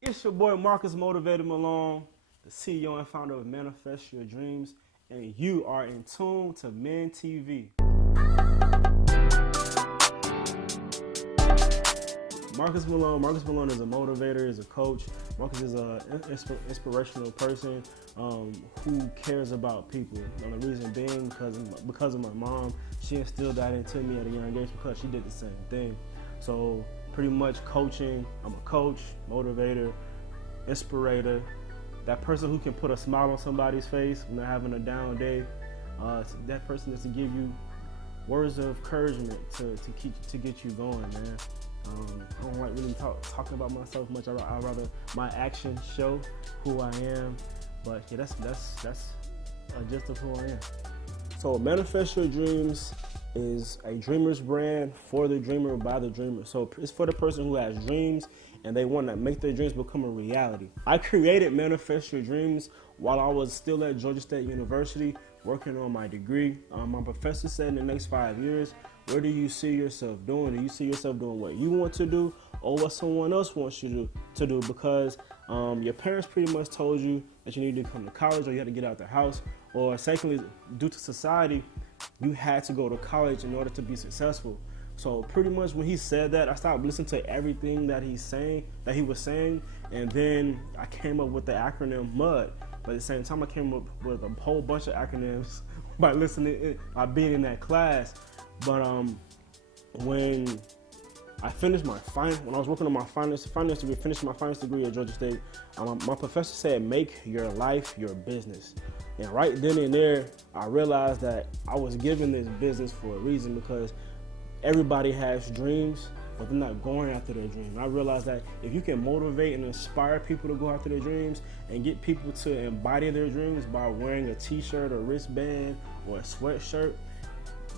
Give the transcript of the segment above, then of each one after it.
It's your boy Markus Malone, the CEO and founder of Manifest Your Dreams, and you are in tune to Men TV. Markus Malone is a motivator, is a coach. Markus is an inspirational person who cares about people. And the reason being because of my mom, she instilled that into me at a young age because she did the same thing. So pretty much coaching, I'm a coach, motivator, inspirator, that person who can put a smile on somebody's face when they're having a down day. That person is to give you words of encouragement to get you going, man. I don't like really talking about myself much. I'd rather my actions show who I am. But yeah, that's a gist of who I am. So Manifest Your Dreams is a dreamer's brand for the dreamer by the dreamer. So it's for the person who has dreams and they want to make their dreams become a reality. I created Manifest Your Dreams while I was still at Georgia State University working on my degree. My professor said in the next 5 years, where do you see yourself doing? Do you see yourself doing what you want to do or what someone else wants you to do? Because your parents pretty much told you that you need to come to college or you had to get out the house. Or secondly, due to society, you had to go to college in order to be successful. So pretty much when he said that, I stopped listening to everything that he was saying, and then I came up with the acronym MUD. But at the same time, I came up with a whole bunch of acronyms by being in that class. But when I finished when I was working on my finance degree, finished my finance degree at Georgia State, my professor said, make your life your business. And right then and there, I realized that I was given this business for a reason because everybody has dreams, but they're not going after their dreams. And I realized that if you can motivate and inspire people to go after their dreams and get people to embody their dreams by wearing a t-shirt or wristband or a sweatshirt,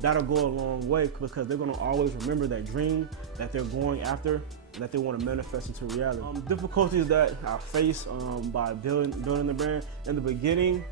that'll go a long way because they're going to always remember that dream that they're going after, that they want to manifest into reality. Difficulties that I face by building the brand. In the beginning,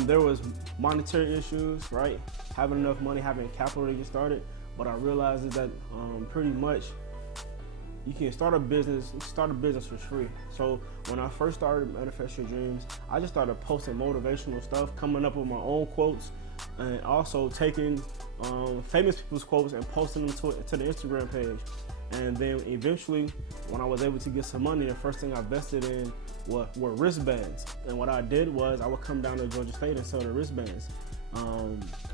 there was monetary issues, right? Having enough money, having capital to get started. But I realized is that pretty much you can start a business for free. So when I first started Manifest Your Dreams, I just started posting motivational stuff, coming up with my own quotes, and also taking famous people's quotes and posting them to the Instagram page. And then eventually, when I was able to get some money, the first thing I invested in were wristbands. And what I did was I would come down to Georgia State and sell the wristbands.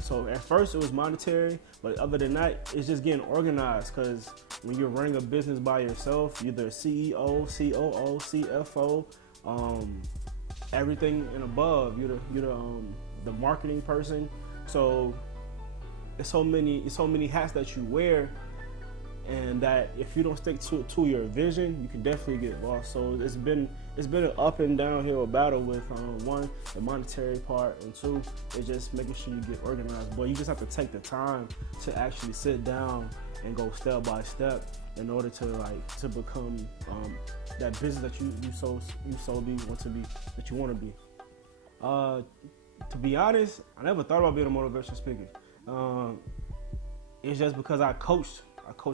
So at first it was monetary, but other than that, it's just getting organized because when you're running a business by yourself, you're the CEO, COO, CFO, everything and above. You're the marketing person. So it's so many hats that you wear, and that if you don't stick to your vision, you can definitely get lost. So it's been an up and downhill battle with one, the monetary part, and two, it's just making sure you get organized. But you just have to take the time to actually sit down and go step by step in order to become that business that you want to be. To be honest, I never thought about being a motivational speaker. It's just because I coached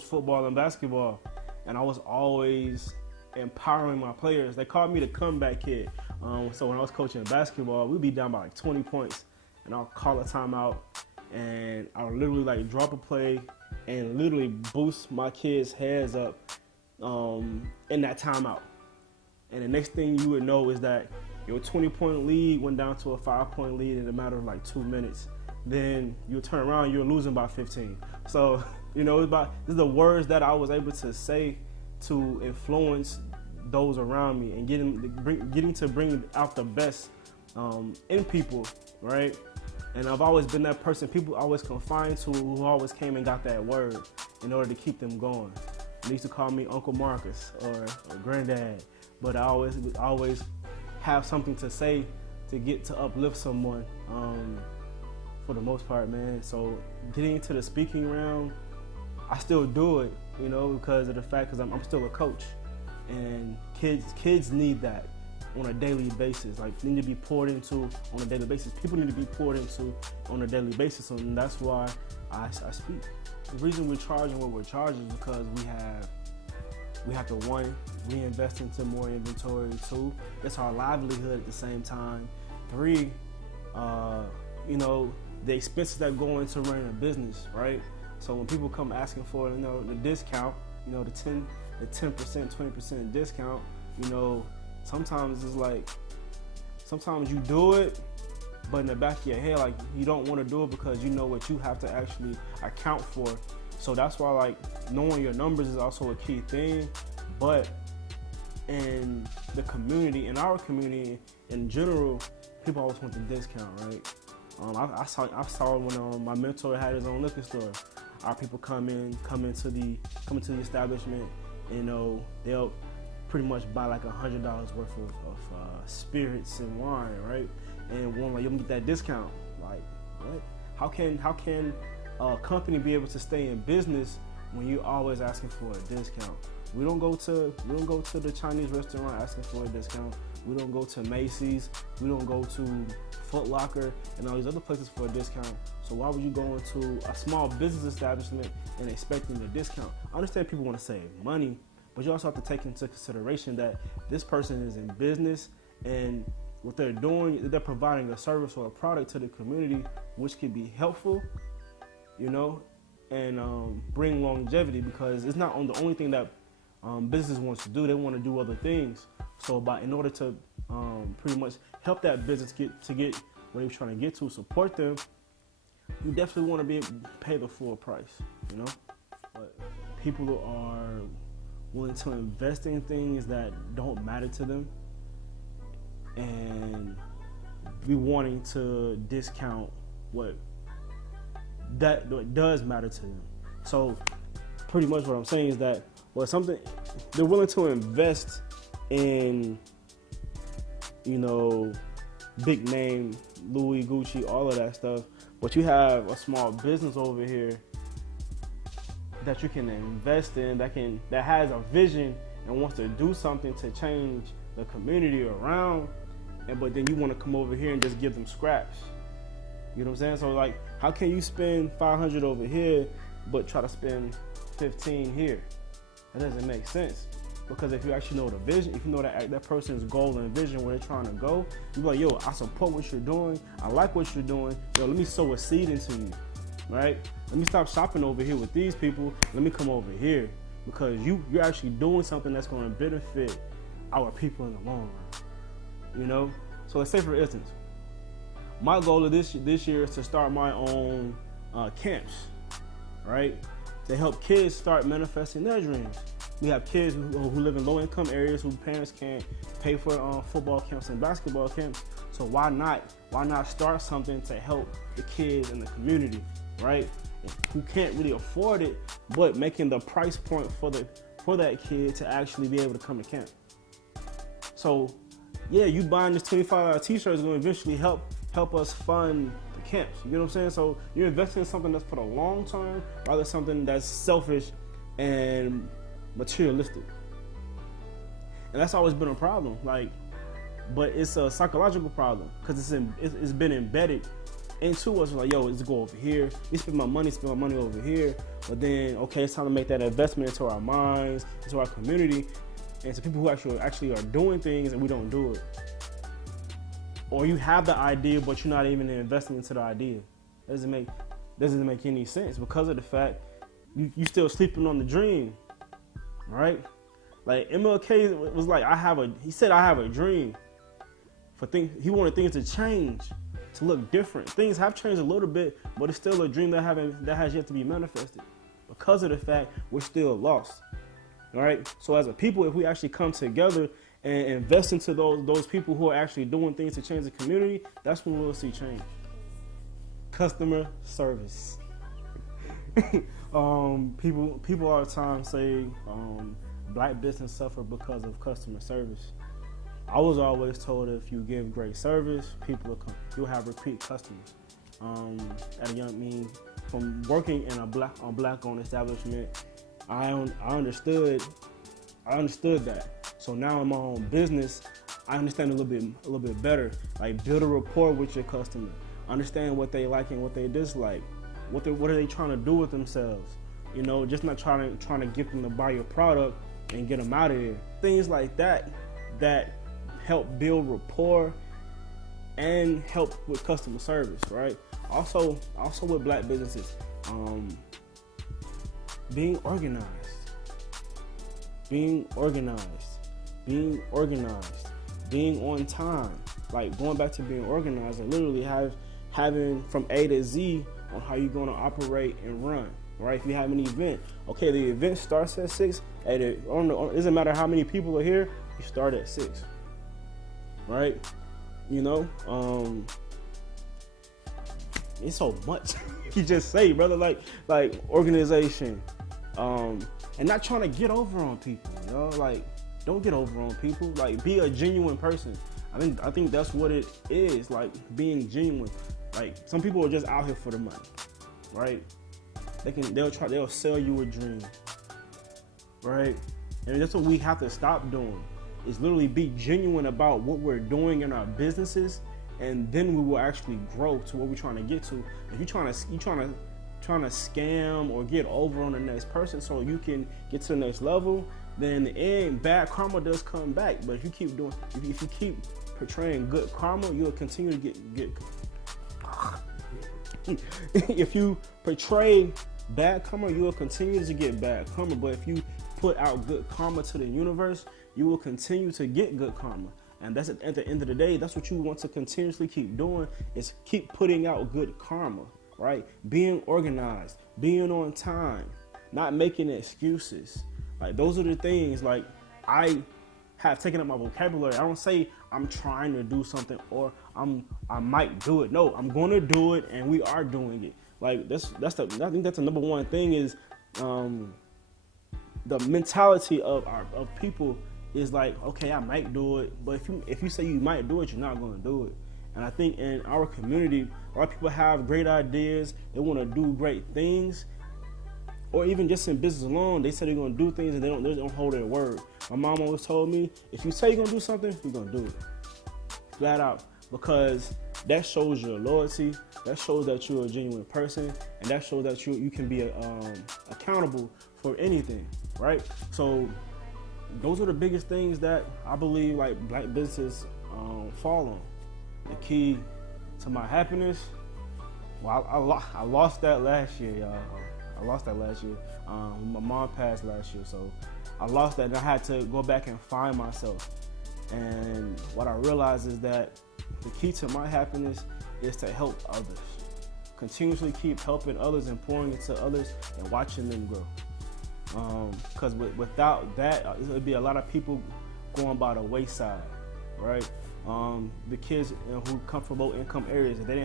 football and basketball, and I was always empowering my players. They called me the comeback kid. So when I was coaching basketball, we'd be down by like 20 points, and I'll call a timeout, and I'll literally drop a play and literally boost my kids' heads up in that timeout. And the next thing you would know is that your 20-point lead went down to a 5-point lead in a matter of 2 minutes. Then you turn around, you're losing by 15. So this is the words that I was able to say to influence those around me and getting to bring out the best in people, right? And I've always been that person people always confide to, who always came and got that word in order to keep them going. They used to call me Uncle Marcus or Granddad, but I always have something to say to uplift someone for the most part, man. So getting into the speaking realm, I still do it, because of the fact I'm still a coach, and kids need that on a daily basis. Need to be poured into on a daily basis. People need to be poured into on a daily basis, and that's why I speak. The reason we're charging what we're charging is because we have We have to, one, reinvest into more inventory. Two, it's our livelihood at the same time. Three, you know, the expenses that go into running a business, right? So when people come asking for, you know, the discount, you know, the 10%, 20% discount, you know, sometimes it's like, sometimes you do it, but in the back of your head, like, you don't want to do it because you know what you have to actually account for. So that's why, like, knowing your numbers is also a key thing. But in the community, in our community in general, people always want the discount, right? I saw when my mentor had his own liquor store. Our people come into the establishment, and, you know, they'll pretty much buy like $100 worth of spirits and wine, right? And one, like, you can get that discount. Like, what? How can a company be able to stay in business when you're always asking for a discount? We don't go to the Chinese restaurant asking for a discount. We don't go to Macy's. We don't go to Foot Locker and all these other places for a discount. So why would you go into a small business establishment and expecting a discount? I understand people want to save money, but you also have to take into consideration that this person is in business, and what they're doing, they're providing a service or a product to the community, which could be helpful, you know, and bring longevity, because it's not the only thing that business wants to do. They want to do other things. So in order to pretty much help that business get where they're trying to get to, support them, you definitely want to be able to pay the full price, you know. But people are willing to invest in things that don't matter to them and be wanting to discount what does matter to them. So pretty much what I'm saying is that, well, something they're willing to invest in, you know, big name, Louis, Gucci, all of that stuff, but you have a small business over here that you can invest in, that has a vision and wants to do something to change the community around, but then you want to come over here and just give them scraps. You know what I'm saying? So, like, how can you spend $500 over here but try to spend $15 here? That doesn't make sense. Because if you actually know the vision, if you know that person's goal and vision, where they're trying to go, you're like, yo, I support what you're doing. I like what you're doing. Yo, let me sow a seed into you, right? Let me stop shopping over here with these people. Let me come over here, because you're actually doing something that's going to benefit our people in the long run, you know? So let's say, for instance, my goal of this year is to start my own camps, right? To help kids start manifesting their dreams. We have kids who live in low-income areas whose parents can't pay for football camps and basketball camps. So why not start something to help the kids in the community, right? Who can't really afford it, but making the price point for that kid to actually be able to come to camp. So yeah, you buying this $25 t-shirt is going to eventually help us fund the camps. You know what I'm saying? So you're investing in something that's for the long term, rather than something that's selfish and materialistic. And that's always been a problem. Like, but it's a psychological problem, because it's been embedded into us. Like, yo, let's go over here. We spend my money over here. But then, okay, it's time to make that investment into our minds, into our community, and to people who actually are doing things, and we don't do it. Or you have the idea, but you're not even investing into the idea. Doesn't make any sense, because of the fact you still sleeping on the dream, right? Like MLK was like, he said I have a dream for things. He wanted things to change, to look different. Things have changed a little bit, but it's still a dream that has yet to be manifested, because of the fact we're still lost. All right. So as a people, if we actually come together and invest into those people who are actually doing things to change the community, that's when we'll see change. Customer service. People all the time say black business suffer because of customer service. I was always told if you give great service, people will come. You'll have repeat customers. From working in a black-owned establishment, I understood that. So now in my own business, I understand a little bit better. Like, build a rapport with your customer. Understand what they like and what they dislike. What are they trying to do with themselves? You know, just not trying to get them to buy your product, and get them out of there. Things like that help build rapport and help with customer service, right? Also with black businesses, being organized, being on time. Like going back to being organized and literally having from A to Z on how you're going to operate and run, right? If you have an event, okay, the event starts at 6. It doesn't matter how many people are here, you start at 6, right? You know, it's so much you just say, brother, like organization, and not trying to get over on people, you know, like don't get over on people, like be a genuine person. I think that's what it is, like being genuine. Like some people are just out here for the money, right? They'll sell you a dream, right? And that's what we have to stop doing, is literally be genuine about what we're doing in our businesses, and then we will actually grow to what we're trying to get to. If you're trying to scam or get over on the next person so you can get to the next level, then in the end, bad karma does come back. But if you keep portraying good karma, you'll continue to get if you portray bad karma, you will continue to get bad karma. But if you put out good karma to the universe, you will continue to get good karma. And that's at the end of the day, that's what you want to continuously keep doing, is keep putting out good karma, right? Being organized, being on time, not making excuses. Like those are the things like I have taken up my vocabulary. I don't say I'm trying to do something or I might do it. No, I'm going to do it, and we are doing it. Like I think that's the number one thing, is the mentality of people is like, okay, I might do it, but if you say you might do it, you're not going to do it. And I think in our community, a lot of people have great ideas. They want to do great things, or even just in business alone, they say they're going to do things and they don't hold their word. My mom always told me, if you say you're going to do something, you're going to do it. Flat out. Because that shows your loyalty, that shows that you're a genuine person, and that shows that you can be accountable for anything, right? So those are the biggest things that I believe like black businesses fall on. The key to my happiness, well, I lost that last year, y'all. I lost that last year. My mom passed last year, so I lost that, and I had to go back and find myself. And what I realized is that the key to my happiness is to help others. Continuously keep helping others and pouring into others and watching them grow. Because without that, there would be a lot of people going by the wayside, right? The kids who come from low income areas, if they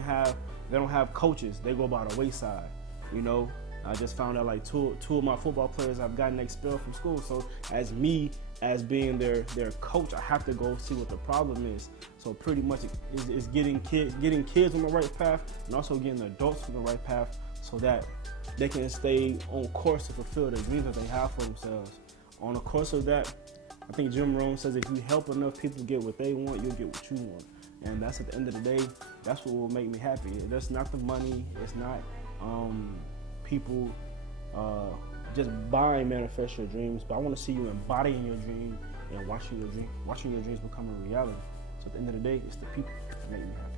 don't have coaches, they go by the wayside. You know, I just found out like two of my football players have gotten expelled from school. So as being their coach, I have to go see what the problem is. So pretty much it's getting kids on the right path, and also getting adults on the right path, so that they can stay on course to fulfill the dreams that they have for themselves. On the course of that, I think Jim Rohn says if you help enough people get what they want, you'll get what you want. And that's at the end of the day, that's what will make me happy. That's not the money. It's not people just buying manifest your dreams, but I want to see you embodying your dream and watching your dreams become a reality. So at the end of the day, it's the people that make me happy.